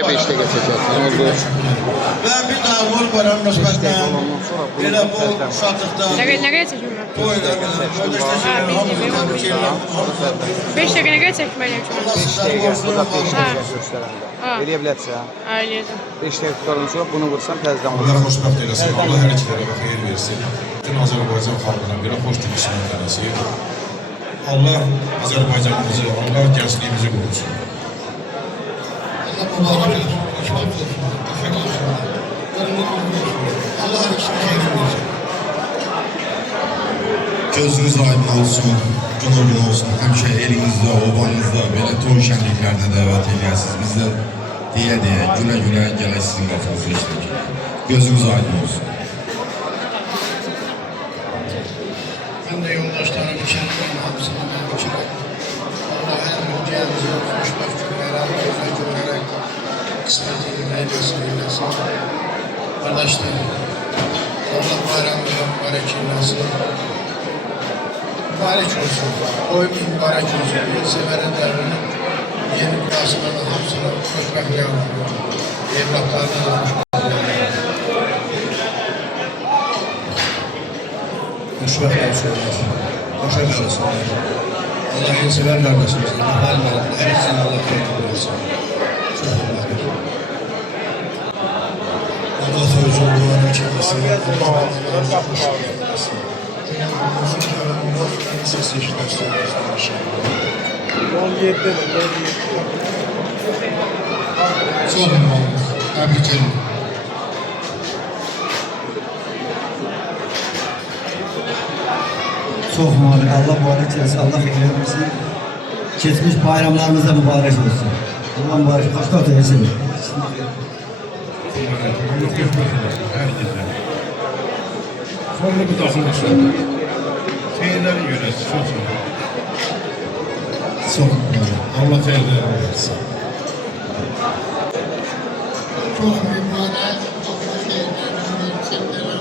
5'te geçeceğiz. Ne oldu? Ve bir daha vur bana nisbətlə elə bu uşaqlıqda Nereye çekeyim ben? toyda kardeşleşirəm, hamımızı təbrik edirəm. 5 dakika nereye çekmeliyim şu an? 5 dəqiqə, bu da 5 Ha. dəqiqə göstərəndə. Ha. Eləyə bilərsən. Aileydim. 5 dəqiqə tutarın sonra bunu vursan təzdən Allah xoşbəxt eləsin, Allah hər iki tərəfə xeyir versin. Bütün Azərbaycan xalqına bir xoş dilişmək eləsin. Allah Azərbaycanımızı, Allah gəncliyimizi qorusun. Allah mübarək olsun, xoşbəxt olsun, qəşəng olsun. Allah hər ikisini xeyir versin. Gözünüz aydın olsun, gün olsun. Həmişə elinizdə, obanızda, belə toy şənliklərinə dəvət edəsiniz. Biz də deyə, gülə gələk sizin qapınızı işləyək. Gözünüz aydın olsun. Mən də yoldaşlarım içərilərin hamısını mən içərək. Allah hər bir gələcək, xoşbəxt günlərə, gözlə günlərə qismət edilməyi nasip eyləsin. Qardaşlar, Allah bayramını mübarək eyləsin. Mübarək olsun, oy mübarək olsun. Sevərə dərini, yeni qasımlarına hamısına xoşbəxtliyə alın. Evlatlarına da xoşbəxtliyə alın. Xoşbəxt olsun. Xoşbəxt olsun. Allah en sever kardeşimize, her için Allah kheyir versin. Çok mübarek. Allah sözü duvarı çekmesin. Allah hoş eylesin. Uzun tarafında sesi işlersin. Sorun var. Tebrik ederim. Çok mübarek, Allah mübarek etsin, Allah eylemesin. Geçmiş bayramlarımız da mübarek olsun. Allah mübarek, hoşça eylesin. Sonra bir takılmışlar. Xeyirlərin yönəsi, çox sağ olun. Çok mübarek. Allah xeyirlərini versin. Çok mübarek. Allah kheyirlerini versinler.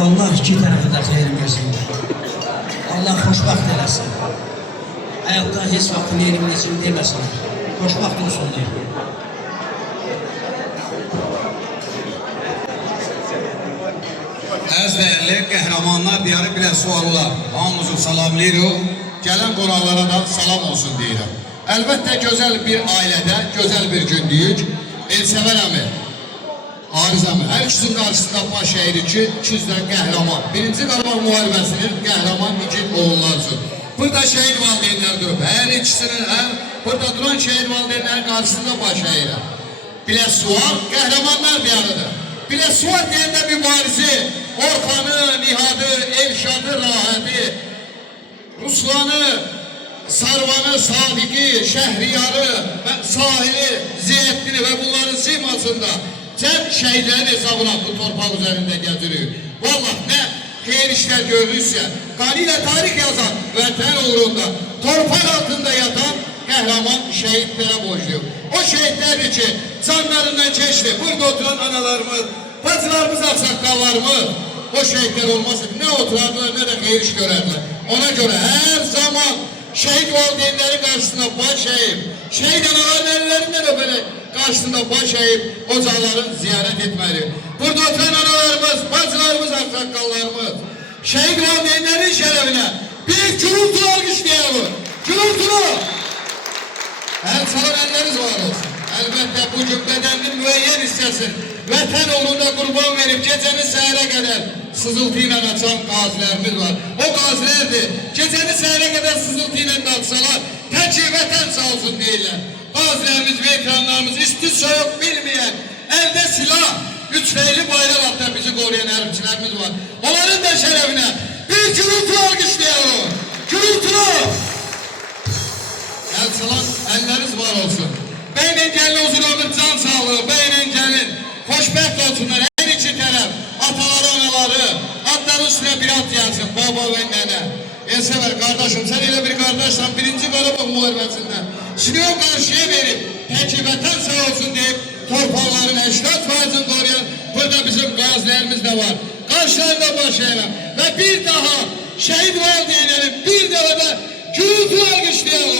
Allah iki tərəfə də xeyir versin. Allah xoşbəxt eləsin. Həyatda heç vaxt neyrim neçim deməsin. Xoşbəxt olsun deyir. Əziz dəyərli qəhrəmanlar diyarı bir suallar. Hamımızı salamlayırıq. Gələn qonaqlara da salam olsun deyirəm. Əlbəttə gözəl bir ailədə, gözəl bir gündüyük. Elsəvər əmi, Ariz əmi, hər ikisinin qarşısında baş əyir ki, ikizdən qəhrəman. Birinci Qarabağ müharibəsinin qəhrəman igid oğullarıdır. Burada şəhid valideynlər durub. Hər ikisinin, burada duran şəhid valideynlərin qarşısında baş əyirəm. Biləsuvar qəhrəmanlar diyarıdır. Biləsuvar deyəndə mübarizi, Orxanı, Nihadı, Elşadı, Rahəti, Ruslanı, Sarvanı, Sadiqi, Şəhriyarı, Sahili, Ziyeddini və bunların simasında cəm şəhidlərin hesabına bu torpaq üzərində gəzirik. Vallahi nə xeyir işlər görürüksə, qanı ilə tarix yazan vətən uğrunda torpaq altında yatan qəhrəman şəhidlərə borcluyum. O şəhidlərdir ki, canlarından keçdi. Burada oturan analarımız, bacılarımız, ağsaqqallarımız o şəhidlər olmasın. Nə oturardılar, nə də xeyir iş görərlər. Ona görə hər zaman şəhid valideynlərin qarşısında baş əyib, şəhid anaların əllərində də belə qarşısında baş əyib ocaqların ziyarət etməli. Burada oturan analarımız, bacılarımız, ağsaqqallarımız şəhid valideynlərin şərəfinə bir gürültü alqışlayalım. Gürültülü! Hər salam əlləriniz var olsun. Əlbəttə bugün bədənin müəyyən hissəsi vətən uğrunda qurban verib gecəni səhərə qədər sızıltı ilə açan qazilərimiz var. O qazilərdir. Gecəni səhərə qədər sızıltı ilə açsalar, təki vətən sağ olsun deyirlər. Qazilərimiz və ekranlarımız üstü soyuq bilməyən, əldə silah, üçrəyli bayraq altında bizi qoruyan hərbçilərimiz var. Onların da şərəfinə bir gürültü alqışlayalım. Gürültülü! El salam, əlləriniz var olsun. Bəyin engelli uzun ömür, can sağlığı, bəyin engelin xoşbəxt olsunlar. Hər iki tərəf, ataları, anaları, adların üstüne bir at yazsın, baba və nənə. Elsəvər qardaşım, sən elə bir qardaşsan, birinci Qarabağ müharibəsində Sinyor qarşıya verib, təki vətən sağ olsun deyib, torpaqların 80%'ını qoruyan burada bizim qazilərimiz də var. Qarşılarında baş əyirəm və bir daha şəhid valideynlərin bir daha Gürültü alkışlayalım.